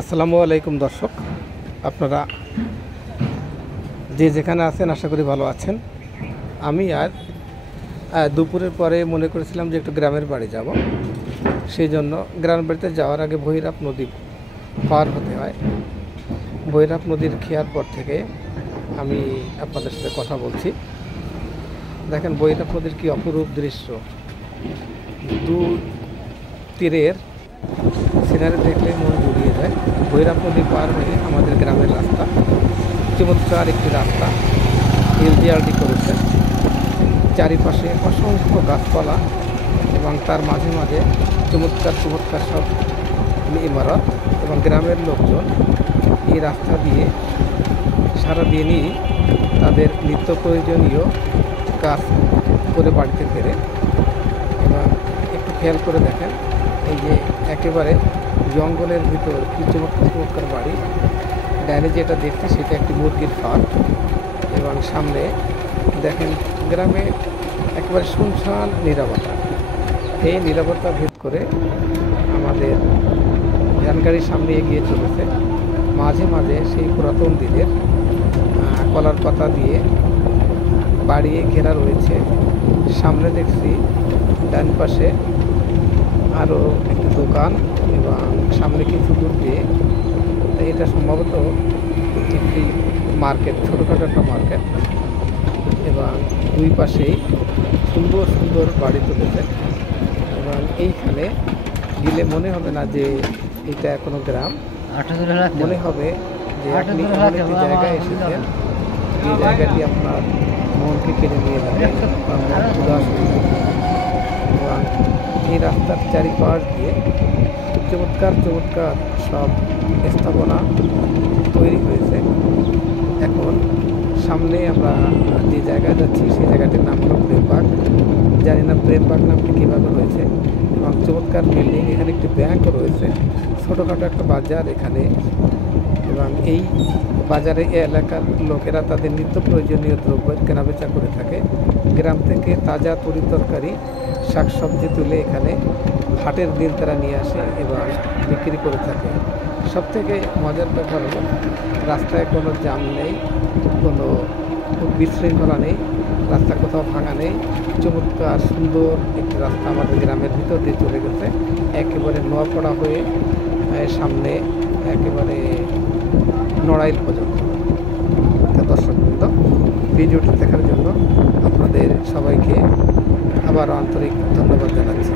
আসসালামু আলাইকুম দর্শক, আপনারা যে যেখানে আছেন আশা করি ভালো আছেন। আমি আর দুপুরের পরে মনে করেছিলাম যে একটু গ্রামের বাড়ি যাব। সেই জন্য গ্রামের বাড়িতে যাওয়ার আগে ভৈরব নদী পার হতে হয়। ভৈরব নদীর খেয়ার পর থেকে আমি আপনাদের সাথে কথা বলছি। দেখেন ভৈরব নদীর কী অপরূপ দৃশ্য। দু তীরের সিনারি দেখলে মন জুড়িয়ে যায়। ভৈরব নদী পার হয়ে আমাদের গ্রামের রাস্তা, চমৎকার একটি রাস্তা এলজিআরডি করেছে। চারিপাশে অসংখ্য গাছপালা এবং তার মাঝে মাঝে চমৎকার চমৎকার সব ইমারত এবং গ্রামের লোকজন এই রাস্তা দিয়ে সারাদিনই তাদের নিত্য প্রয়োজনীয় কাজ করে বাড়িতে ফেরে। এবং একটু খেয়াল করে দেখেন, এই যে একেবারে জঙ্গলের ভিতর কি চমৎকার চমৎকার বাড়ি। ডাইনে যেটা দেখছি সেটা একটি মুরগির ফার্ম এবং সামনে দেখেন গ্রামে একেবারে শুনশান নিরাপত্তা। এই নিরাপত্তা ভেদ করে আমাদের ভ্যান গাড়ির সামনে এগিয়ে চলেছে। মাঝে মাঝে সেই পুরাতন দিনের কলার পাতা দিয়ে বাড়িয়ে ঘেরা রয়েছে। সামনে দেখছি ডান পাশে আরও একটি দোকান এবং সামনে কিছু দূর দিয়ে এটা সম্ভবত একটি মার্কেট, ছোটোখাটো একটা মার্কেট। এবং দুই পাশেই সুন্দর সুন্দর বাড়ি তুলেছে এবং এইখানে গেলে মনে হবে না যে এটা কোনো গ্রাম, মনে হবে যে আপনি এমন একটি জায়গায় এসেছেন যে জায়গাটি আপনার মনকে কেড়ে নিয়ে যাবে বা মন উদাস হয়ে যাবে। এবং এই রাস্তার চারিপাশ দিয়ে চমৎকার চমৎকার সব স্থাপনা তৈরি হয়েছে। এখন সামনে আমরা যে জায়গায় যাচ্ছি সেই জায়গাটির নাম হলো প্রেমবাগ। জানি না প্রেমবাগ নামটি কীভাবে হয়েছে। এবং চমৎকার বিল্ডিং, এখানে একটি ব্যাংকও রয়েছে, ছোটোখাটো একটা বাজার এখানে। এবং এই বাজারে এই এলাকার লোকেরা তাদের নিত্য প্রয়োজনীয় দ্রব্যের কেনাবেচা করে থাকে। গ্রাম থেকে তাজা তরি তরকারি শাকসবজি তুলে এখানে হাটের দিন তারা নিয়ে আসে এবং বিক্রি করে থাকে। সবথেকে মজার ব্যাপার হলো রাস্তায় কোনো জ্যাম নেই, কোনো বিশৃঙ্খলা নেই, রাস্তা কোথাও ভাঙা নেই। চমৎকার সুন্দর একটি রাস্তা আমাদের গ্রামের ভিতর দিয়ে চলে গেছে, একেবারে নোয়াপাড়া হয়ে সামনে একেবারে নড়াইল পর্যন্ত। দর্শকবৃন্দ, ভিডিওটি দেখার জন্য আপনাদের সবাইকে আবারও আন্তরিক ধন্যবাদ জানাচ্ছি।